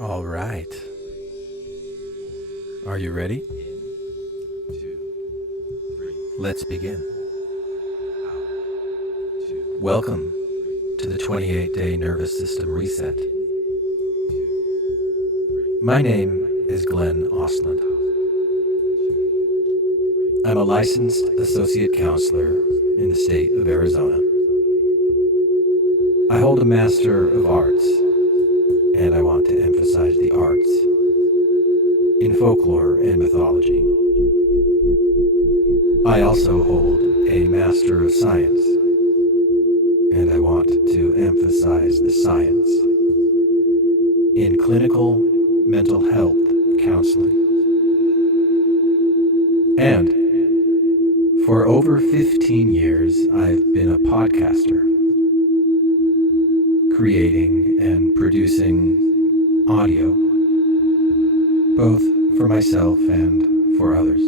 All right. Are you ready? Let's begin. Welcome to the 28-day nervous system reset. My name is Glenn Ostlund. I'm a licensed associate counselor in the state of Arizona. I hold a Master of Arts, and I want to emphasize the arts in folklore and mythology. I also hold a Master of Science, and I want to emphasize the science in clinical mental health counseling. And for over 15 years, I've been a podcaster, creating and producing audio, both for myself and for others.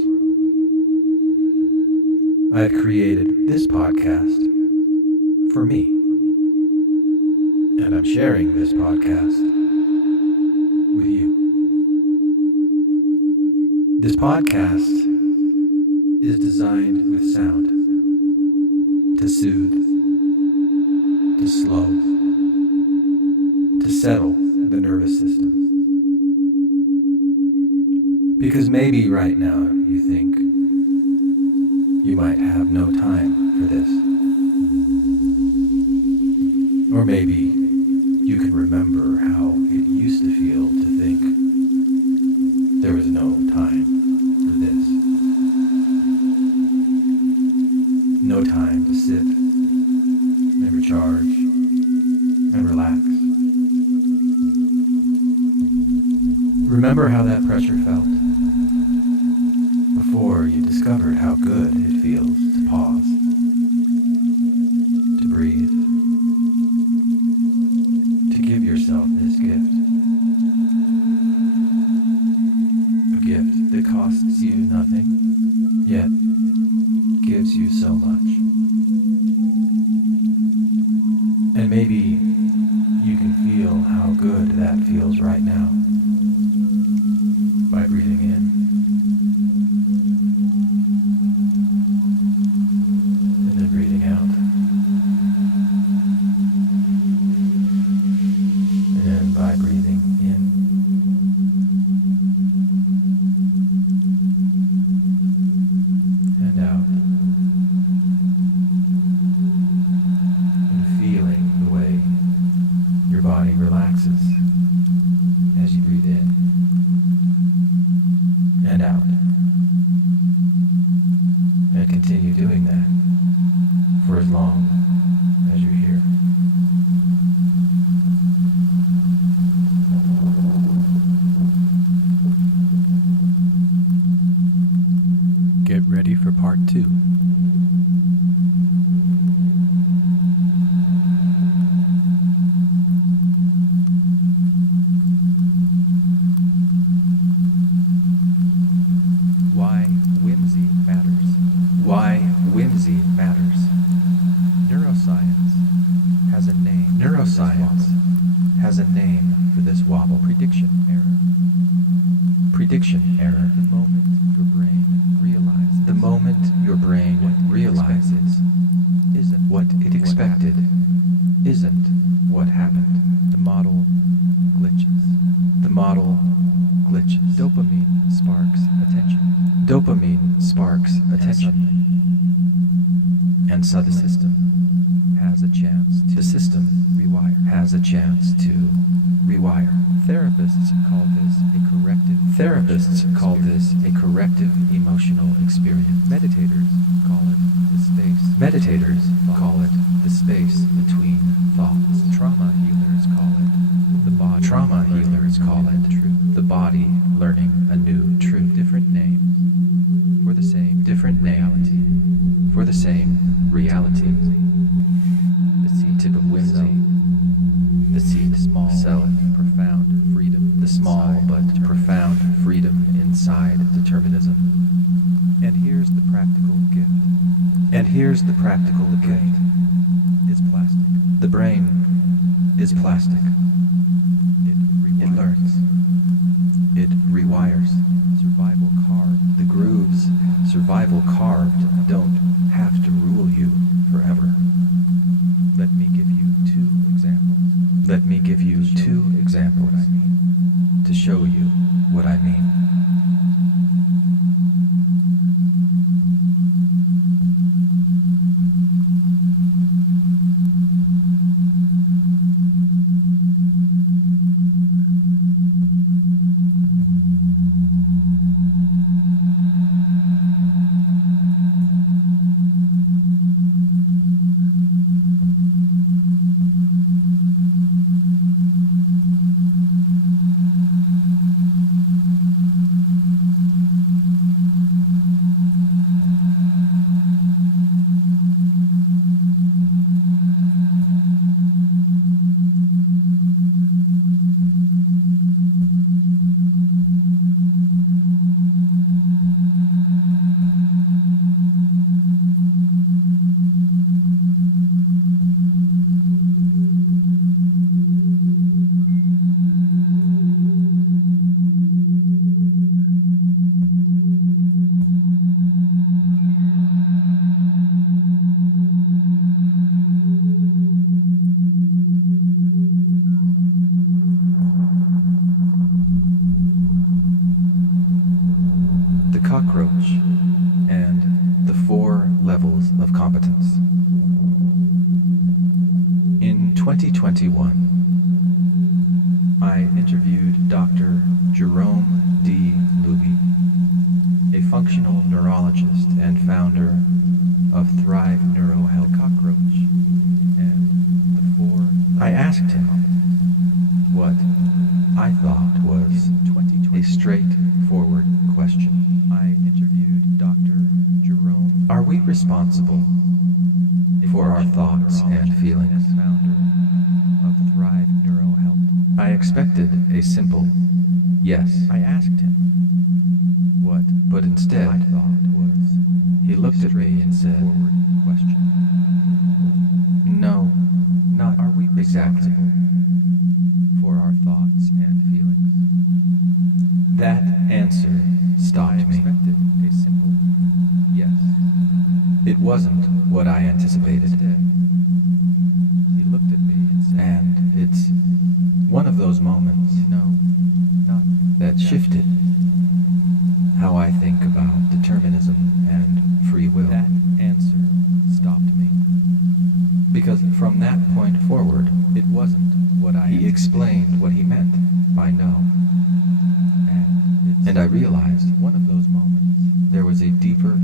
I've created this podcast for me, and I'm sharing this podcast with you. This podcast is designed with sound to soothe, to slow, to settle the nervous system. Because maybe right now you think you might have no time for this. Or maybe you can remember how it used to feel to think there was no time for this. No time to sit and recharge and relax. Remember how that pressure felt before you discovered how good it feels to pause, to breathe, to give yourself this gift. A gift that costs you nothing, yet gives you so much. And maybe you can feel how good that feels right now by breathing in and then breathing out, and by breathing in and out, and feeling the way your body relaxes as you breathe in and out, and continue doing that for as long as you're here. Get ready for part 2. Why whimsy matters. Why whimsy matters. Neuroscience has a name. Neuroscience has a name for this wobble. Prediction error. Prediction error. The moment your brain realizes. The moment your brain realizes isn't what it expected. Isn't what happened. The model glitches. The model glitches. Dopamine sparks attention. Dopamine sparks attention. And so the system has a chance to rewire. Has a chance to rewire. Therapists call this a corrective. Therapists call this a corrective emotional experience. Meditators call it the space. Meditators call it the space between thoughts. Trauma healers call it the body. Trauma healers call it the body learning a new truth. Different names for the same different reality. For the same reality. The tip of whimsy. The seed, small, profound freedom. The small but profound freedom inside determinism. And here's the practical gift. And here's the practical gift. Is plastic. The brain is plastic. It learns. It rewires. Survival carved. The grooves survival carved don't have to rule you forever. Let me give you two examples. Let me give you two examples to show you what I mean. Cockroach and the 4 levels of competence. In 2021, I interviewed Dr. Jerome D. Luby, a functional neurologist and founder of Thrive Neurohealth. Cockroach and the 4. I asked him what I thought was a straightforward question. I interviewed Dr. Jerome. Are we responsible for our thoughts and feelings? Founder of Thrive Neurohealth. I expected a simple yes. I asked him what, but instead I thought was he looked at me and said, question. No, not are we exactly for our thoughts and feelings. That answer stopped me. I expected a simple yes. It wasn't what I anticipated. Instead, he looked at me and said, and it's one of those moments, that shifted how I think about determinism and free will. That answer stopped me. Because from that point forward, it wasn't what I He explained what he meant by no. And I realized one of those moments there was a deeper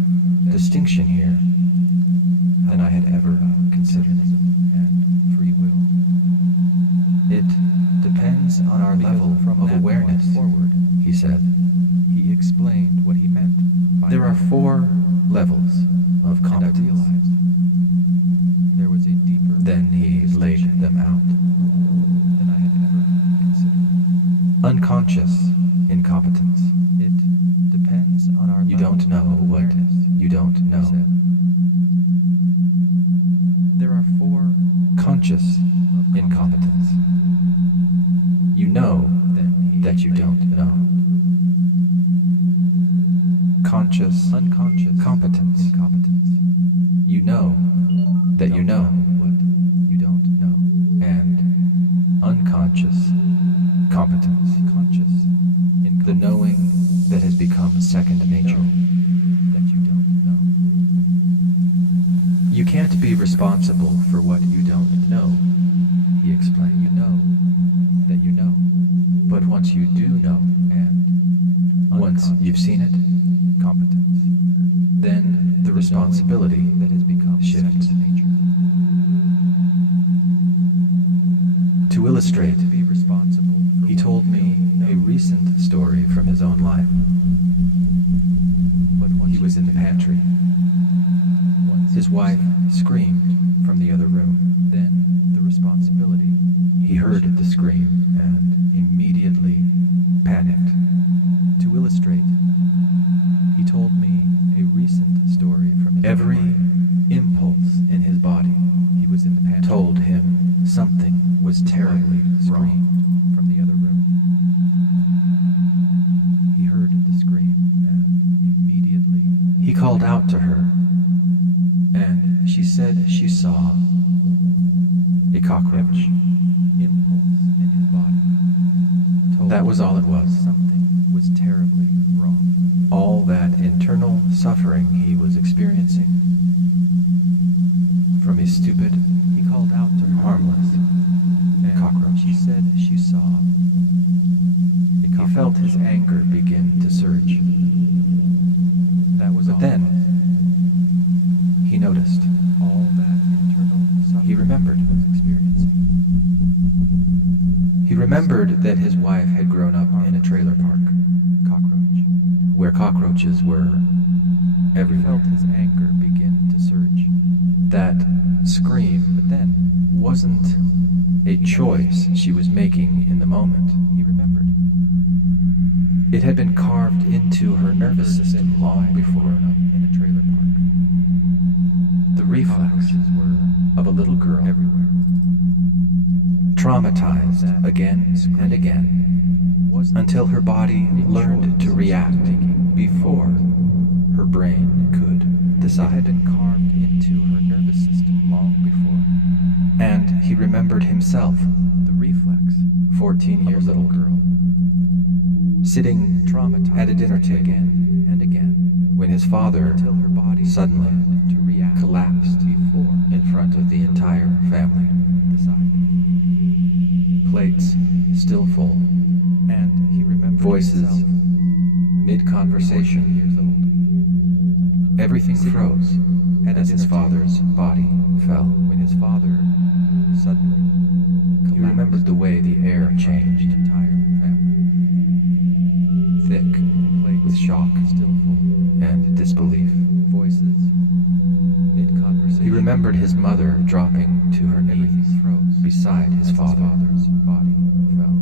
distinction here than I had ever considered. And free will. It depends on our level of awareness, forward, he said. He explained what he meant. There are 4 levels of competence. And I realized there was a deeper. Then he laid them out than I had ever considered. Unconscious incompetence. It depends on our. You don't know what you don't know. There are 4 conscious incompetence. You know that you don't know. Conscious, unconscious competence. You know that you know what you don't know. And unconscious competence. Conscious. The knowing that has become second nature. That you don't know. You can't be responsible for what you don't know, he explained. You know that you know. But once you do know, and once you've seen it, competence, then the responsibility that has become shifts. Second nature. To illustrate, to be responsible, he told me a recent story from his own life. He was in the pantry. His wife screamed from the other room. Then the responsibility. He heard the scream and immediately panicked. To illustrate, he told me a recent story from his own life. Impulse in his body, he was in the pantry, told him something was terrible wrong. From the other room. He heard the scream, and immediately he called out to her, and she said she saw a cockroach. Impulse in his body told that was all it was. Something was terribly wrong. All that internal suffering he was experiencing from his stupid, he called out to her, harmless cockroach. She said she saw a cockroach. He felt his anger begin to surge. That was but then he noticed all that internal suffering he remembered was experiencing. He remembered that his wife had grown up in a trailer park, where cockroaches were everywhere. He felt his anger begin to surge. That scream, but then, wasn't a choice she was making in the moment, he remembered. It had been carved into her nervous system long before in a trailer park. The reflexes were of a little girl everywhere, traumatized again and again, until her body learned to react before her brain could decide. It had been carved into her nervous system long before. And he remembered himself, the reflex, 14 years old girl, sitting traumatized at a dinner table again and again, when his father suddenly collapsed in front of the entire family. Plates still full, and he remembered voices mid-conversation. Years old. Everything froze as his father's body fell. When his father suddenly collapsed, he remembered the way the air changed. Entire family. Thick, with shock, still full, and disbelief. Voices mid-conversation. He remembered his mother dropping to her knees beside his father's body fell.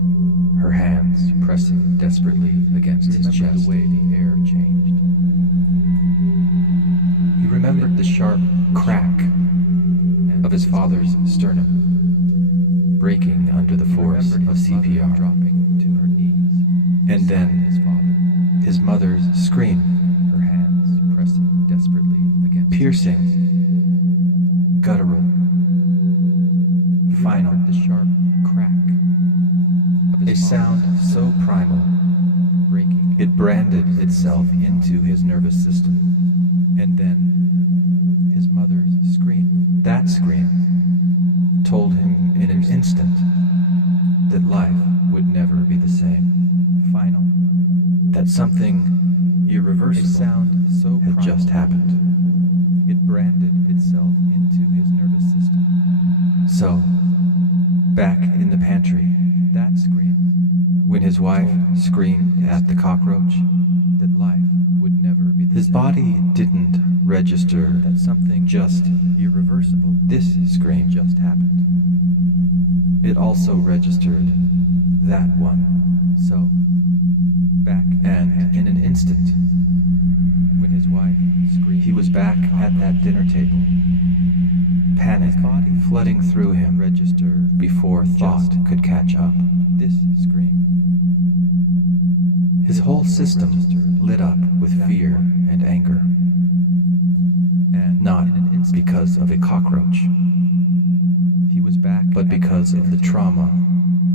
Her hands pressing desperately against his chest. The way the air changed. He remembered the sharp crack of his father's sternum, breaking under the force of CPR. Dropping to her knees. And then his mother's scream, her hands pressing desperately against piercing, guttural, final, the sharp crack of his sound so primal, breaking. It branded itself into his nervous system. And then his mother's scream. That scream told him in an instant that life would never be the same. Final. That something irreversible sound so had just happened. It branded itself into his nervous system. So, back in the pantry, that scream, when his wife screamed at the cockroach, that life would never be the same. His body didn't register that something just irreversible. This scream just happened. It also registered that one. So, back and in an instant, when his wife screamed, he was back at that dinner table. Panic flooding through him registered before thought could catch up. This scream. His whole system lit up with fear and anger. And not because of a cockroach. He was back, but because of the trauma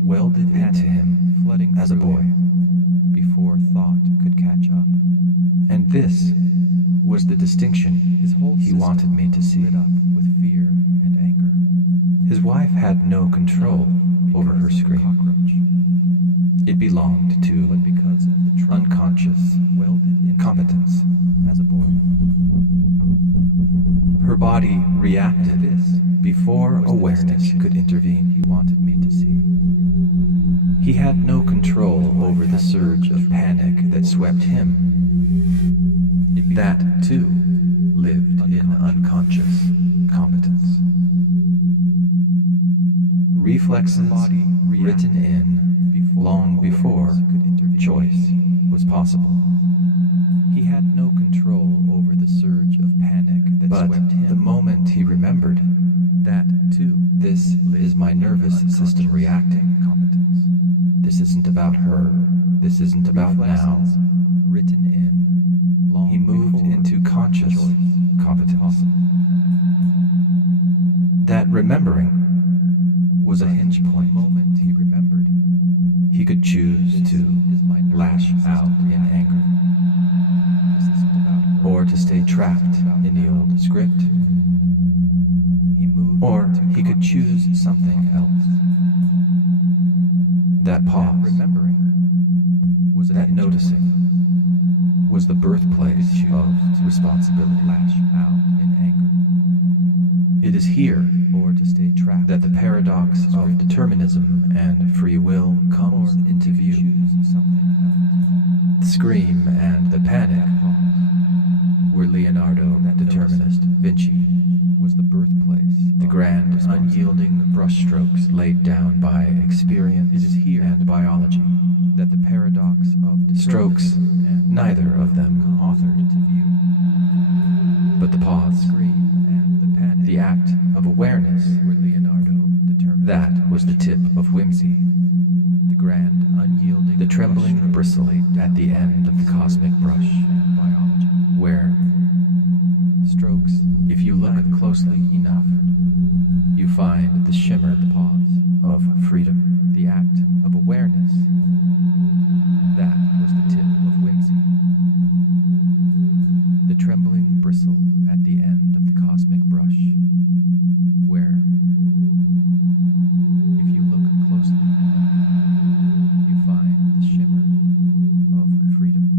welded into him flooding as a boy before thought could catch up. And this was the distinction he wanted me to see. Lit up with fear and anger. His wife had no control over her scream. It belonged to unconscious competence as a boy. Her body reacted before awareness could intervene. He wanted me to see. He had no control over the surge of panic that swept him. That, too, lived in unconscious competence. Reflexes written in long before choice was possible. He had no control over the surge of panic that swept him. But the moment he remembered, that too, this is my nervous system reacting. Competence. This isn't about her. This isn't about now. Written in long he moved into conscious competence. That remembering was a hinge point. The moment he remembered, he could choose to lash out in anger, or to stay trapped in the old script, or he could choose something else. That pause, remembering, was that noticing, was the birthplace of responsibility. Lash out in anger. It is here, or to stay trapped, that the paradox of determinism and free will comes into view. The scream and the panic were Leonardo, determinist, Vinci was the birthplace. The grand, unyielding brushstrokes laid down by experience it is here and biology, that the paradox of strokes, neither of them authored to view. But the pause, the act of awareness, were Leonardo determined. That was the tip of whimsy, the grand, unyielding, the trembling bristle at the end of the cosmic brush, biology, where strokes, if you look closely enough, you find the shimmer, the pause of freedom, the act of awareness. That was the tip of whimsy, the trembling bristle at the end of the cosmic brush, where, if you look closely enough, you find the shimmer of freedom.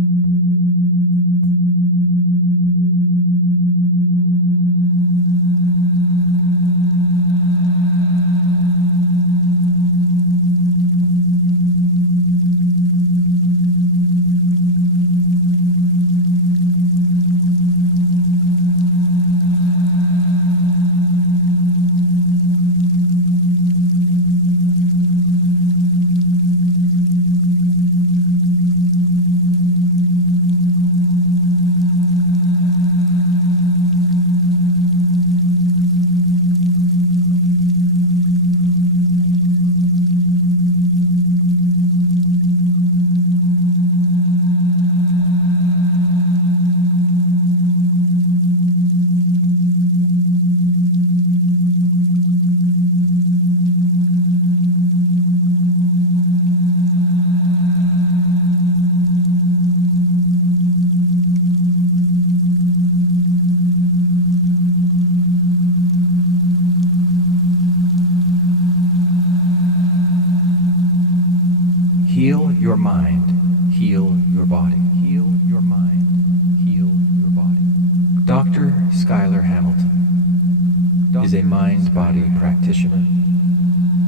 Heal your mind, heal your body. Heal your mind, heal your body. Dr. Schuyler Hamilton is a mind-body practitioner,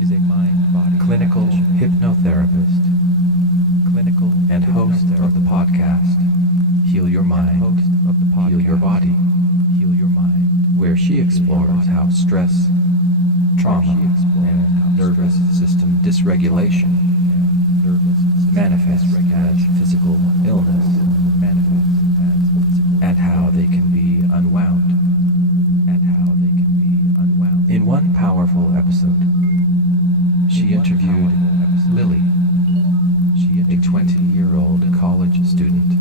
is a mind-body clinical hypnotherapist, clinical and host of the podcast Heal Your Mind, host of the podcast Heal Your Body, Heal Your Mind, where she explores how stress, trauma, and nervous system dysregulation manifest as physical illness, and how they can be unwound, In one powerful episode, she interviewed Lily, a 20-year-old college student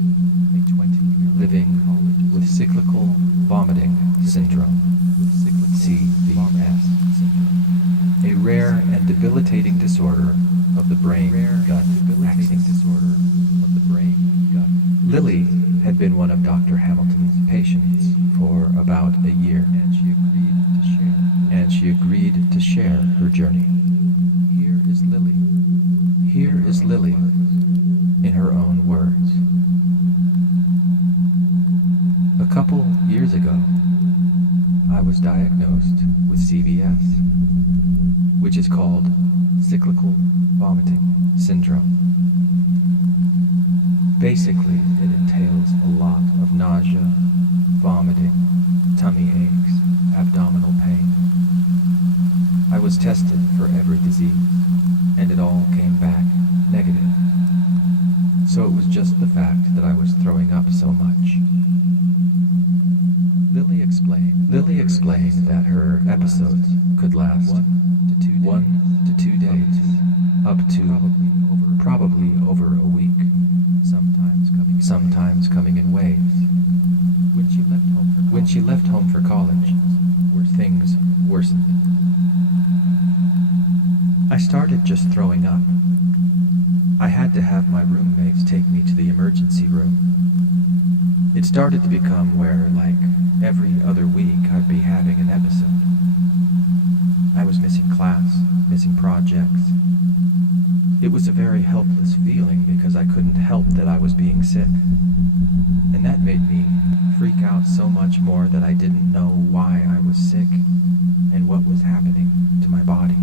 living with cyclical vomiting syndrome, CVS, a rare and debilitating disorder of the brain-gut axis. Lily had been one of Dr. Hamilton's patients for about a year, and she agreed to share her journey. Here is Lily, in her own words. A couple years ago, I was diagnosed with CVS, which is called cyclical vomiting syndrome. Basically, it entails a lot of nausea, vomiting, tummy aches, abdominal pain. I was tested for every disease, and it all came back negative. So it was just the fact that I was throwing up so much. Lily explained that her episodes could last 1 to 2 days, up to probably over a week, sometimes coming in waves. When she left home for college, things worsened. I started just throwing up. I had to have my roommates take me to the emergency room. It started to become where, like, every other week I'd be having an episode. I was missing class, missing projects. It was a very helpless feeling because I couldn't help that I was being sick. And that made me freak out so much more that I didn't know why I was sick and what was happening to my body.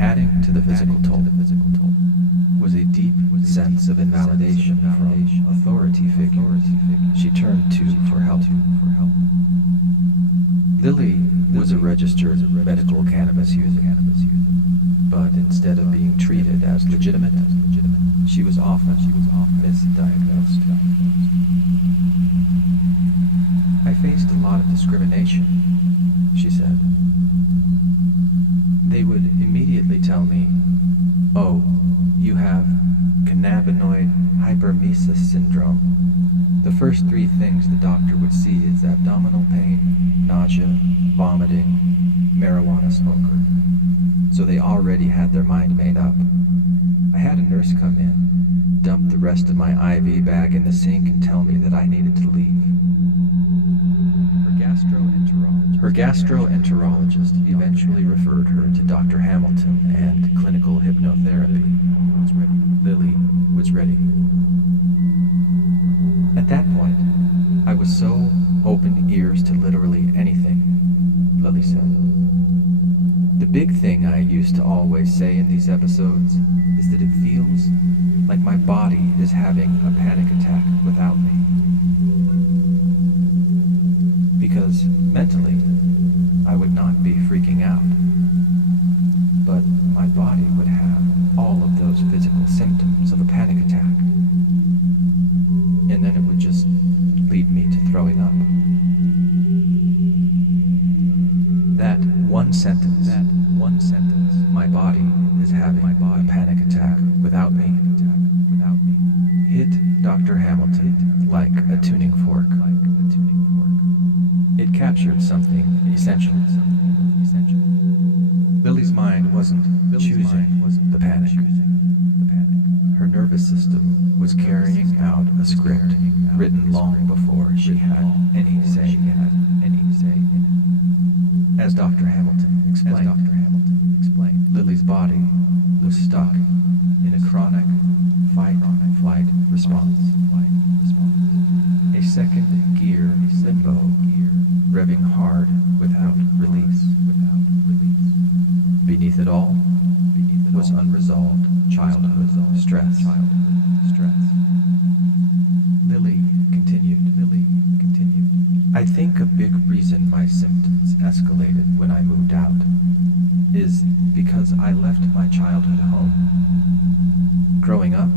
Adding to the physical toll was a deep sense of invalidation from authority figures she turned to for help. Lily was a registered medical cannabis user, but instead of being treated as legitimate, she was often misdiagnosed. I faced a lot of discrimination, she said. They would immediately tell me, "Oh, you have cannabinoid hypermesis syndrome." The first 3 things the doctor would see is abdominal pain, nausea, vomiting, marijuana smoker. So they already had their mind made up. I had a nurse come in, dump the rest of my IV bag in the sink and tell me that I needed to leave. Her gastroenterologist eventually referred her to Dr. Hamilton and clinical hypnotherapy. Lily was ready. At that point, I was so open ears to literally anything, Lily said. The big thing I used to always say in these episodes is that it feels like my body is having a panic attack without me. Because mentally, I would not be freaking out, but my body would have all of those physical symptoms of a panic attack, and then it would just lead me to throwing up. That one sentence, my body is having a panic attack without me, hit Dr. Hamilton like a tuning fork. It captured something essential. Lily's mind wasn't choosing the panic. Her nervous system was carrying out a script written long before she had any say in it. As Dr. Hamilton explained, Lily's body was stuck in a chronic fight-flight response. A second gear limbo, revving hard without release. Beneath it all was unresolved childhood stress. Lily continued. I think a big reason my symptoms escalated when I moved out is because I left my childhood home. Growing up,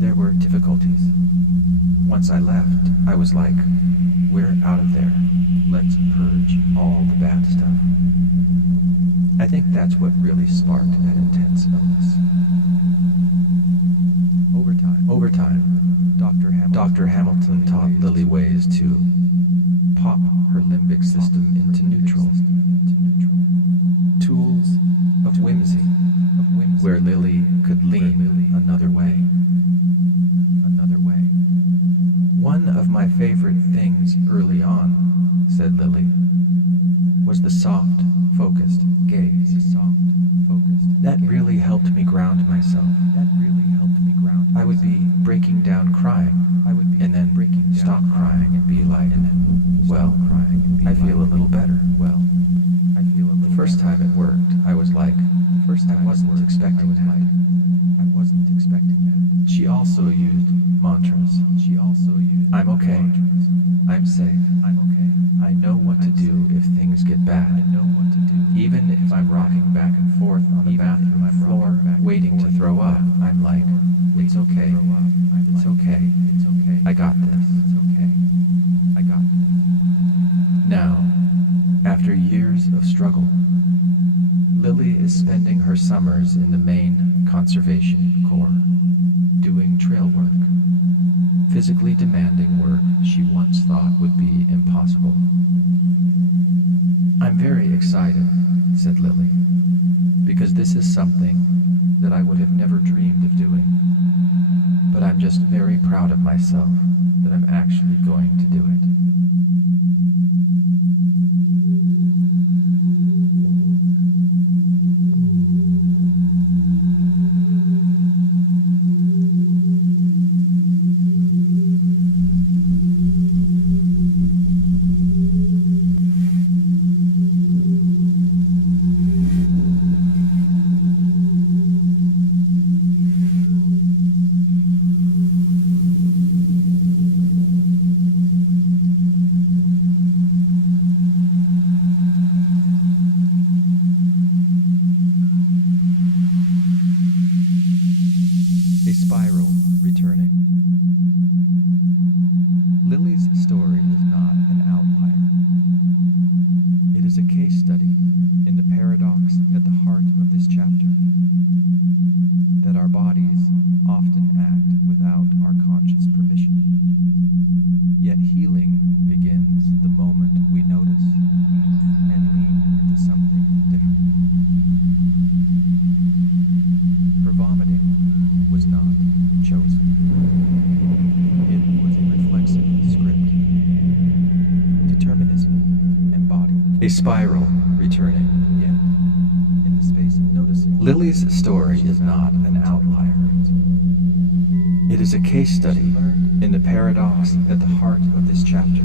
there were difficulties. Once I left, I was like, we're out of there. Let's purge all the bad stuff. I think that's what really sparked that intense illness. Over time, Dr. Hamilton taught Lily ways to pop her limbic system into neutral. Tools of whimsy, where Lily could lean another way. One of my favorite things early on, said Lily, was the soft, focused gaze. That really helped me ground myself. I would be breaking down crying, and then stop crying and be like, well, I feel a little better. The first time it worked, I was like, I wasn't expecting that. She also used mantras. I'm okay. I'm safe. I'm okay. I know what to do if things get bad. I know what to do. Even if I'm rocking back and forth on the bathroom floor, waiting to throw up, I'm like, it's okay. It's okay. It's okay. I got this. It's okay. I got this. Now, after years of struggle, Lily is spending her summers in the Maine Conservation Corps, doing trail work, physically demanding work she once thought would be impossible. I'm very excited, said Lily, because this is something that I would have never dreamed of doing. But I'm just very proud of myself that I'm actually going to do it. A spiral returning. Lily's story is not an outlier. It is a case study in the paradox at the heart of this chapter, that our bodies often act without our conscious permission. Yet healing begins the moment we notice and lean into something different. Her vomiting was not chosen. It was a reflexive script. Determinism embodied. A spiral returning, yet in the space of noticing. Lily's story is not an outlier. It is a case study in the paradox at the heart of this chapter,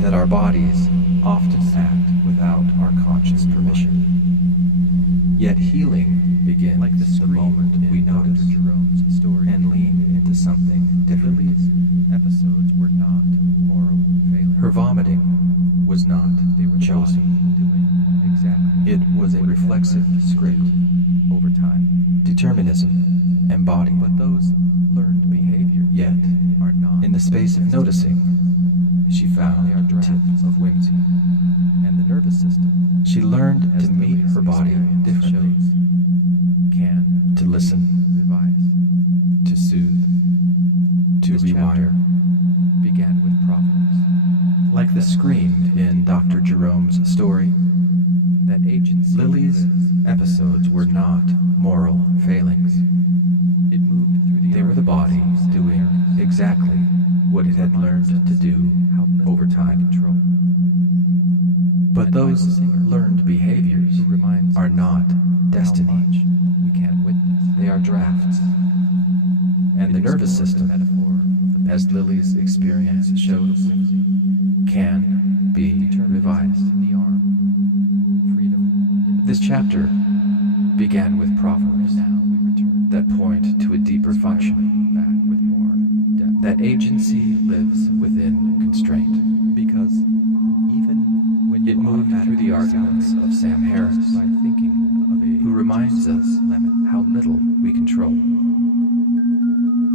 that our bodies often act without our conscious permission. Yet healing begins like the moment we notice Jerome's story and lean into something different. Lily's episodes were not moral failure. Her vomiting was not chosen. It was a reflexive script over time. Determinism embodied. But those learned behavior yet are not. In the space of noticing, she found the tip of whimsy and the nervous system. She learned to meet her body differently, to listen, to soothe, to rewire. Began with Proverbs. Like the scream in Dr. Jerome's story, that agency. Lily's episodes were not moral failings. It moved through they were the body doing exactly what it had learned to do over time. But those learned behaviors are not destiny. We can't witness. They are drafts. And the nervous system, as Lily's experience shows, can be revised. This chapter began with Proverbs that point to a deeper function, that agency lives within constraint. Because even when it moved through the arguments of Sam Harris, who reminds us how little we control,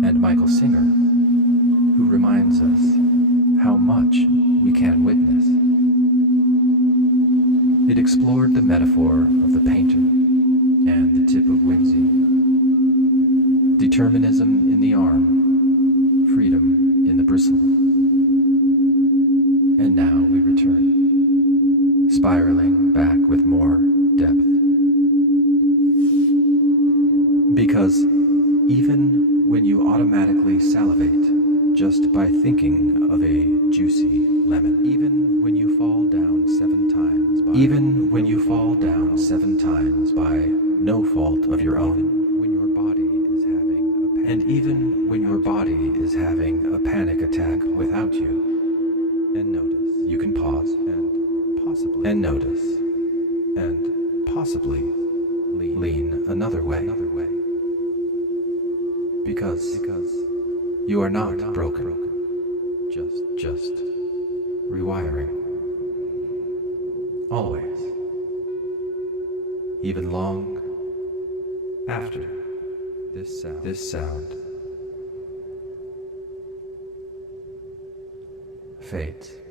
and Michael Singer, who reminds us how much we can witness. It explored the metaphor of the painter and the tip of whimsy, determinism in the arm, freedom in the bristle. And now we return, spiraling back with more depth. Because even when you automatically salivate just by thinking of a juicy lemon, even when you fall down 7 times by no fault of your own, when your body is having a and even when your body is having a panic attack without you, and notice, you can pause and possibly and notice and possibly lean another way. Because You are not broken. Just rewiring. Always. Even long after this sound fades.